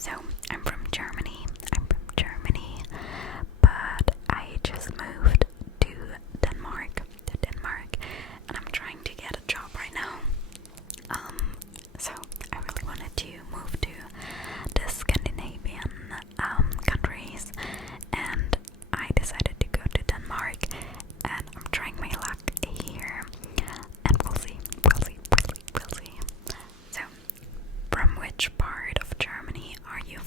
So I'm from Germany. But I just moved to Denmark, and I'm trying to get a job right now. So I really wanted to move to the Scandinavian countries, and I decided to go to Denmark, and I'm trying my luck here, and we'll see. So, from which part of Germany are you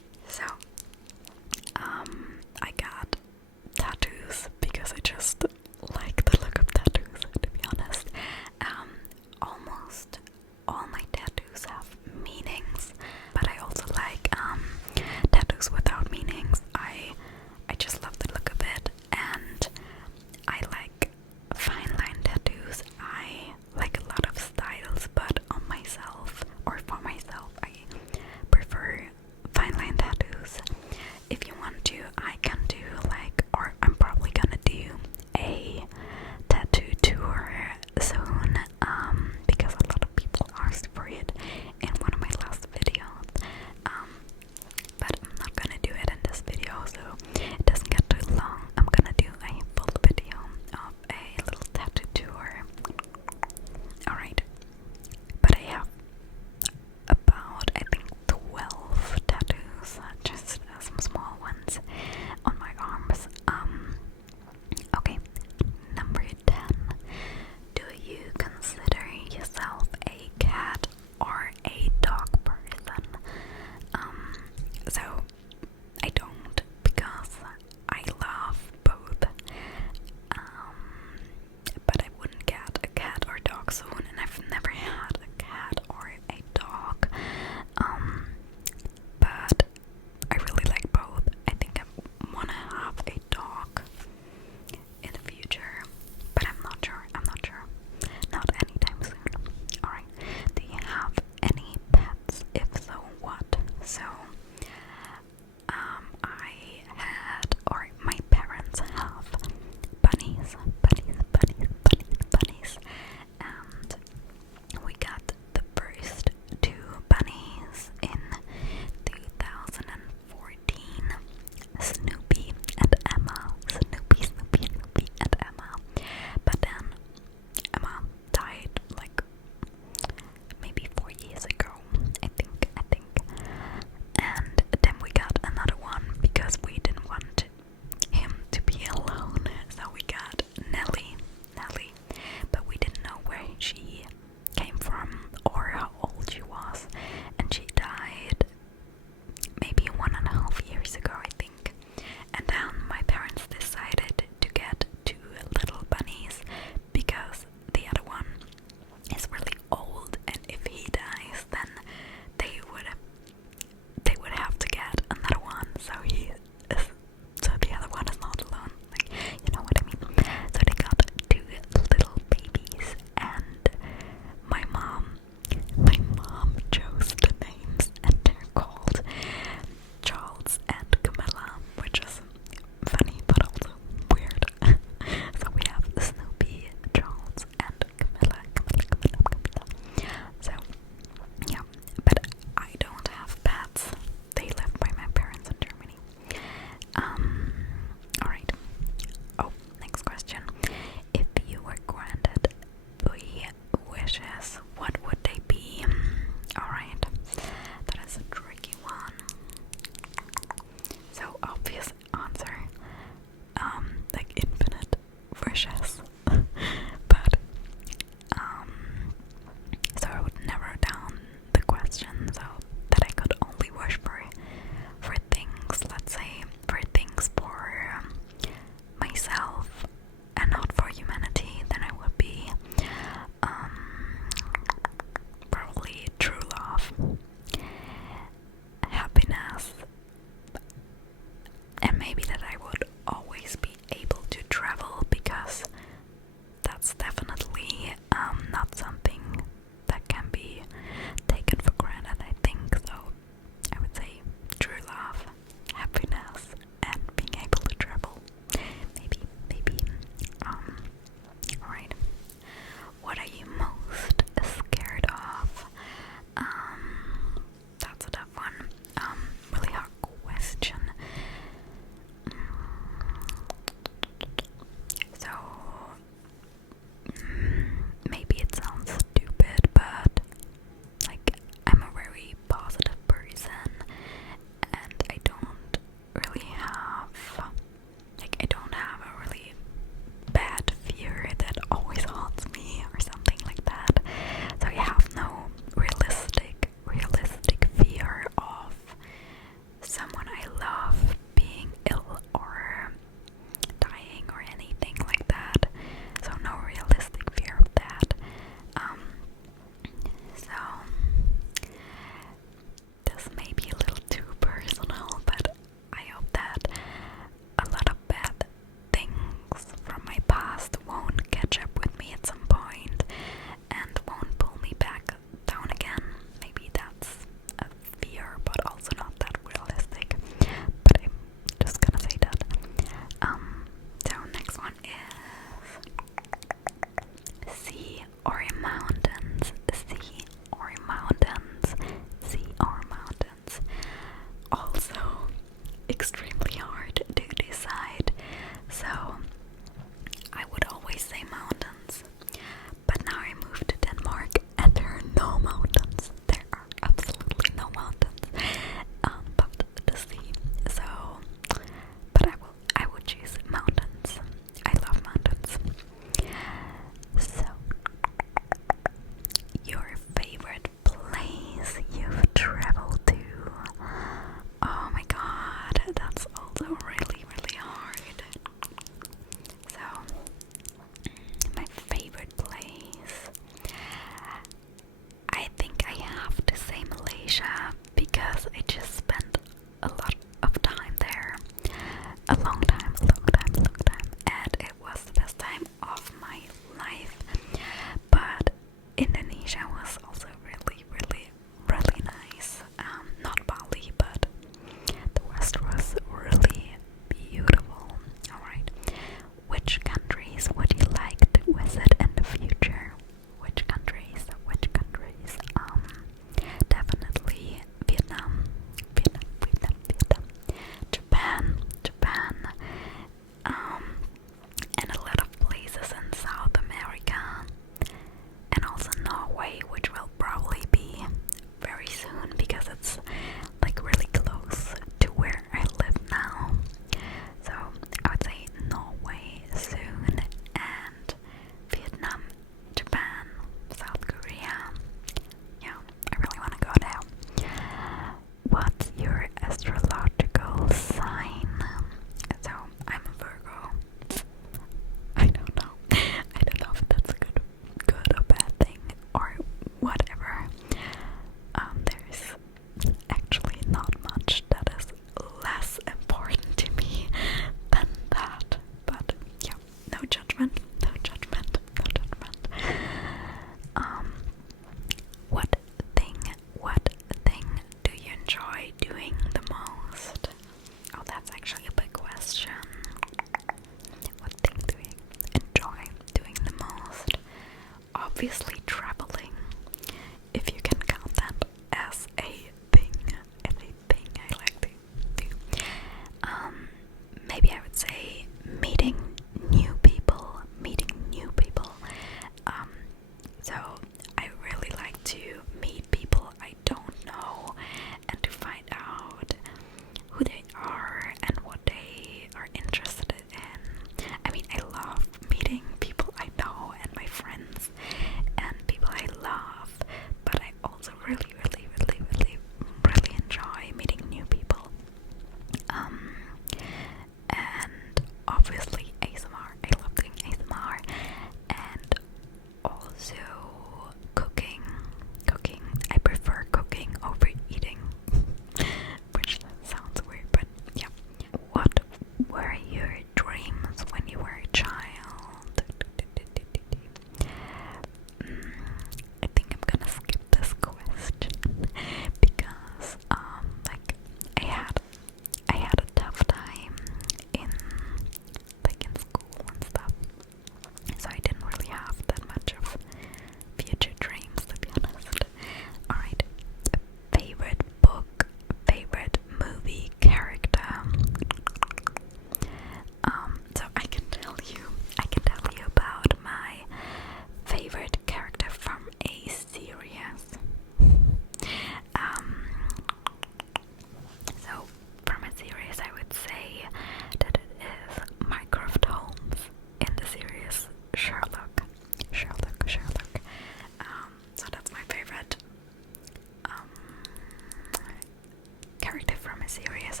series,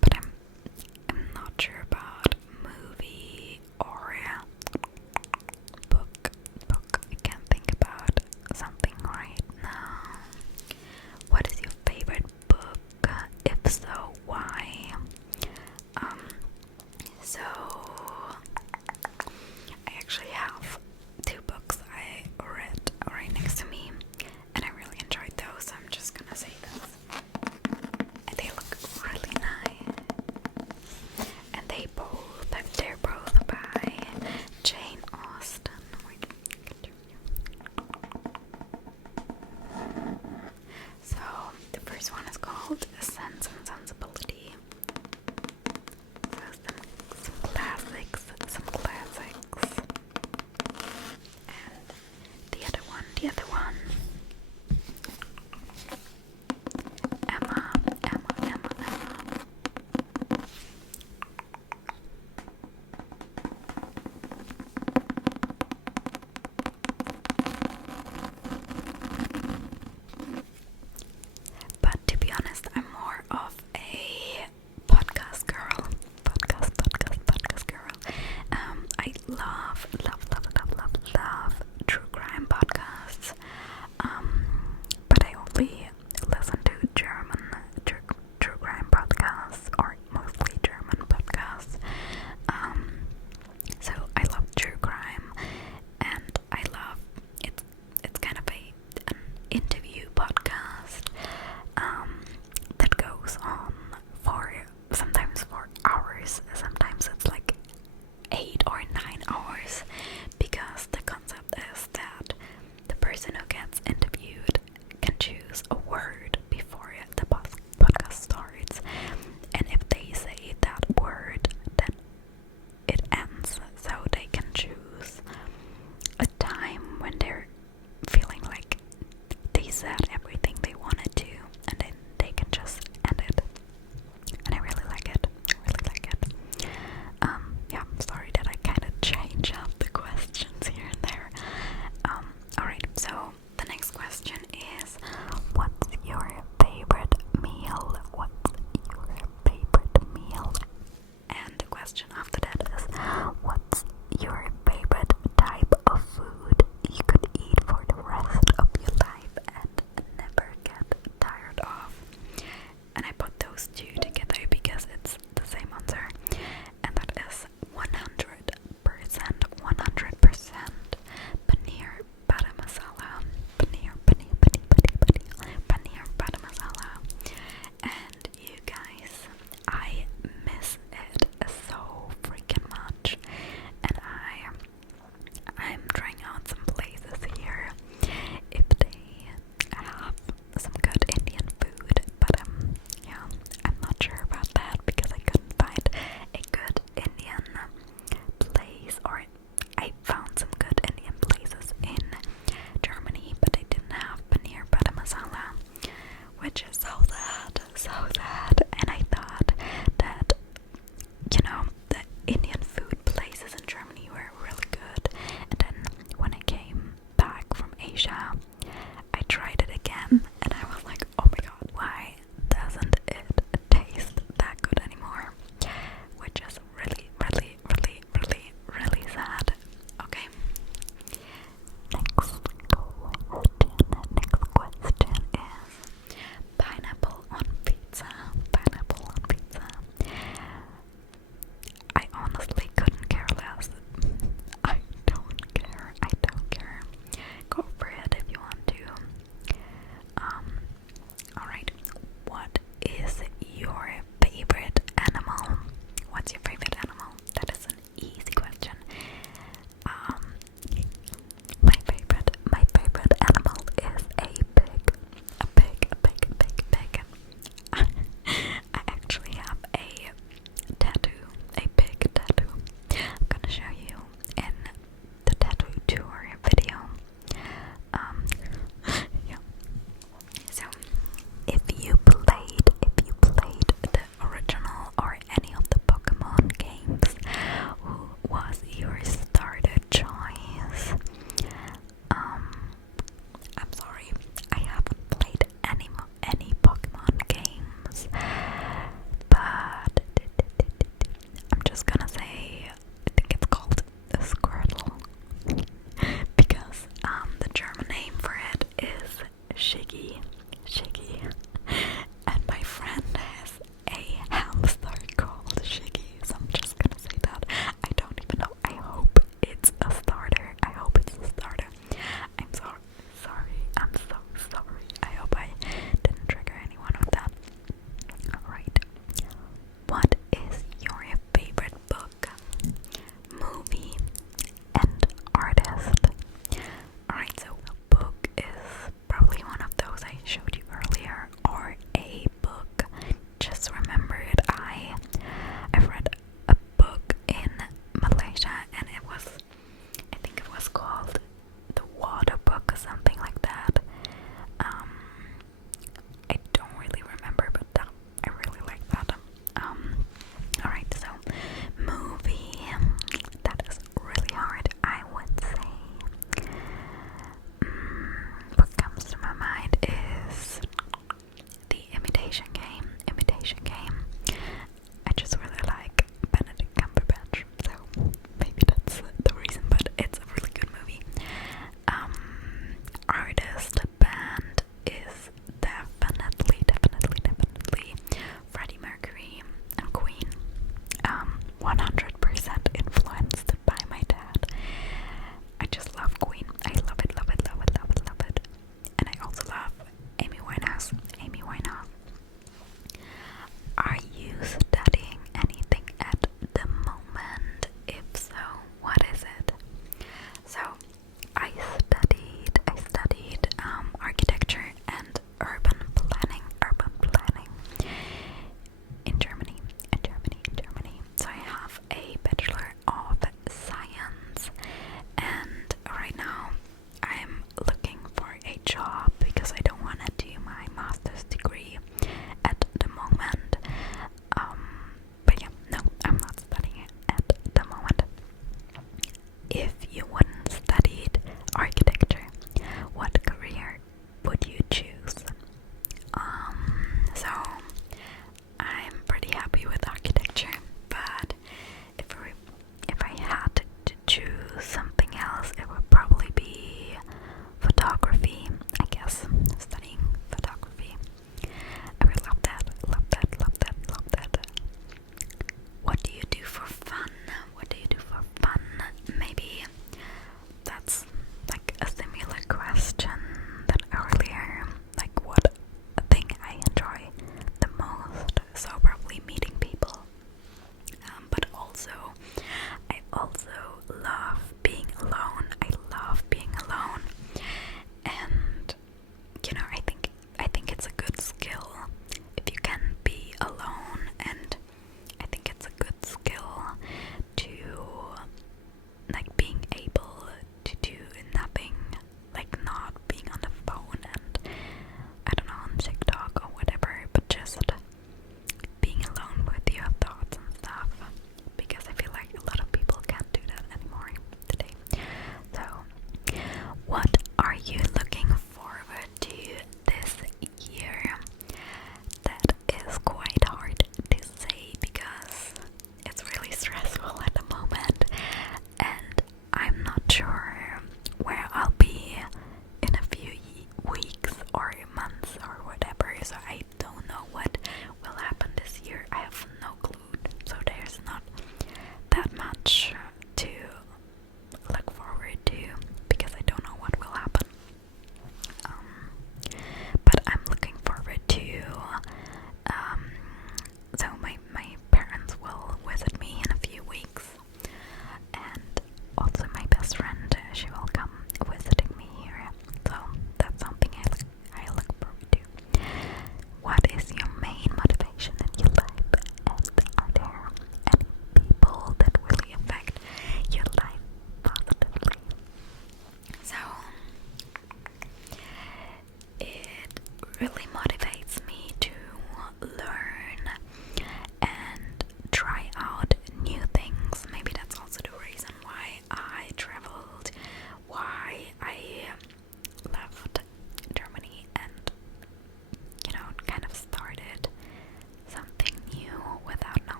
but I'm not sure about movie or book. I can't think about something right now. What is your favorite book? If so, why? So I actually have two books I read right next to me, and I really enjoyed those, so I'm just gonna say those. And they look really nice. And they're both by Jane Austen. So the first one is called Sense and Sensibility. So some classics. And the other one. Emma. But to be honest, I'm more of a podcast girl. Podcast girl. I love true crime podcasts. But I only listen to German true crime podcasts, or mostly German podcasts. So I love true crime, and I love it's kind of an interview podcast that goes on for sometimes 4 hours, sometimes it's like 8 or 9 hours, because the concept is that the person who gets interviewed can choose a word before the podcast starts, and if they say that word, then it ends, so they can choose a time when they're feeling like they said everything they wanted to, and then they can just end it. And I really like it. Yeah, I'm sorry that I kind of change up the questions here and there. Alright, so the next question is, what's your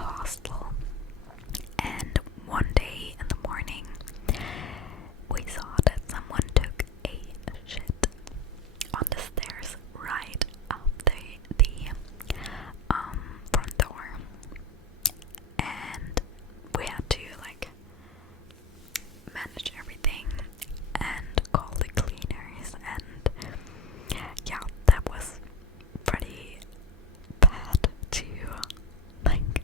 hostel, and one day in the morning we saw that someone took a shit on the stairs right up the front door, and we had to like manage everything and call the cleaners, and yeah, that was pretty bad to like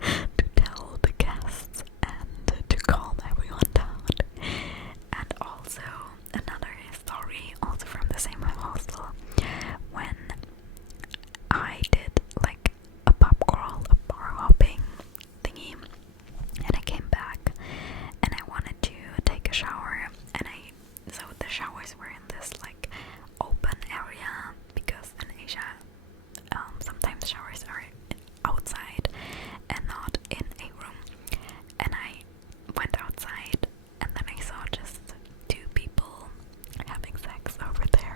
to tell the guests and to calm everyone down. And also another story, also from the same hostel, when I did like a pub crawl, a bar hopping thingy, and I came back and I wanted to take a shower, and so the showers were in this like open area, because in Asia sometimes showers are outside and not in a room, and I went outside and then I saw just two people having sex over there,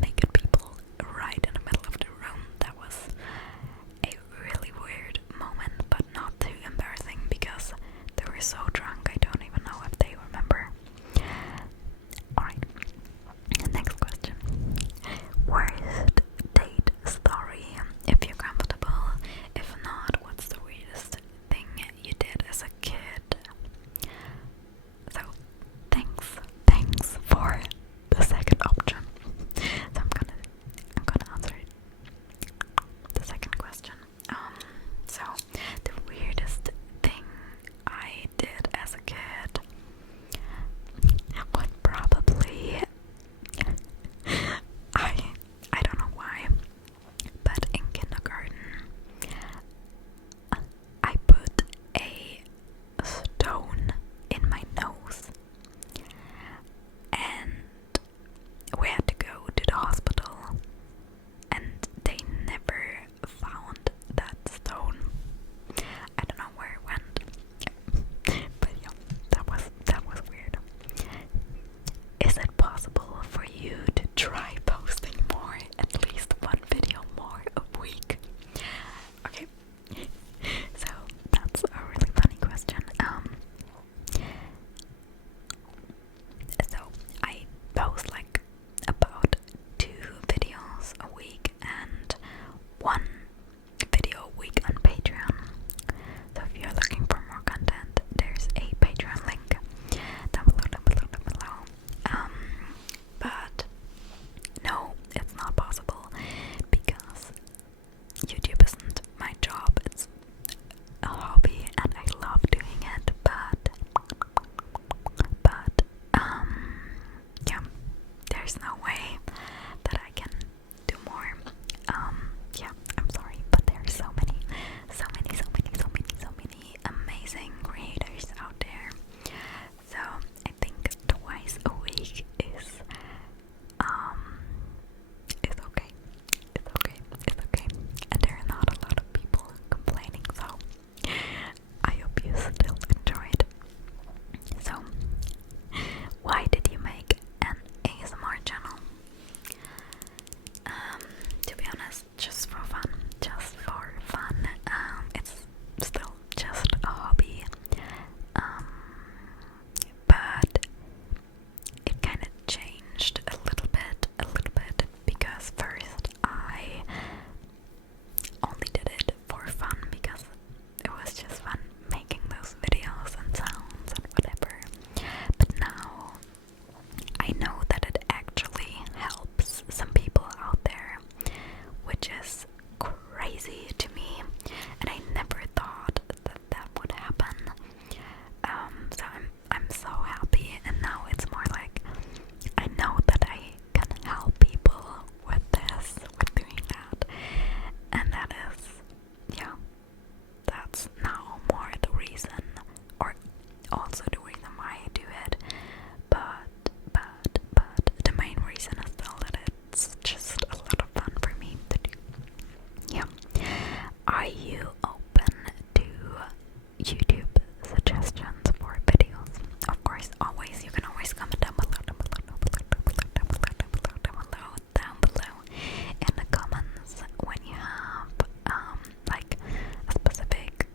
naked people right in the middle of the room. That was a really weird moment, but not too embarrassing because they were so drunk I don't even know if they remember. Alright, next question. Worst date story, if you're comfortable. If not, what's the weirdest thing you did as a kid? So, thanks for the second option. So I'm gonna answer the second question. So the weirdest thing I did as a kid would probably I don't know why, but in kindergarten I put a stone in my nose, and we had to go to the hospital, and they never found that stone. I don't know where it went, but yeah, that was weird. Is it possible for you to try posting more, at least one video more a week? Okay, so that's a really funny question. So I post like about 2 videos a week and 1 video a week on Patreon. So if you're looking for more content, there's a Patreon link down below. But no, it's not possible because YouTube isn't my job. It's a hobby and I love doing it, but yeah, there's no way that I can do more. Yeah, I'm sorry, but there's so many amazing creators out there. So I think twice a week is okay. It's okay. And there are not a lot of people complaining, so I hope you still enjoy it. So, why did you make an ASMR channel? To be honest, just for fun. It's still just a hobby. But it kind of changed a little bit, because first I only did it for fun because it was just fun making those videos and sounds and whatever. But now I know that it actually helps some people out there, which is crazy to me, and I never thought that would happen. So I'm so happy, and now it's more like I know that I can help people with this, with doing that, and that is, yeah, that's now more the reason, or also the reason why I do it, but the main reason is still that it's just a lot of fun for me to do. Yeah. Are you open to YouTube suggestions for videos? Of course, always. You can always comment down below in the comments when you have like a specific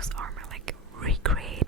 Thor's armor, like recreate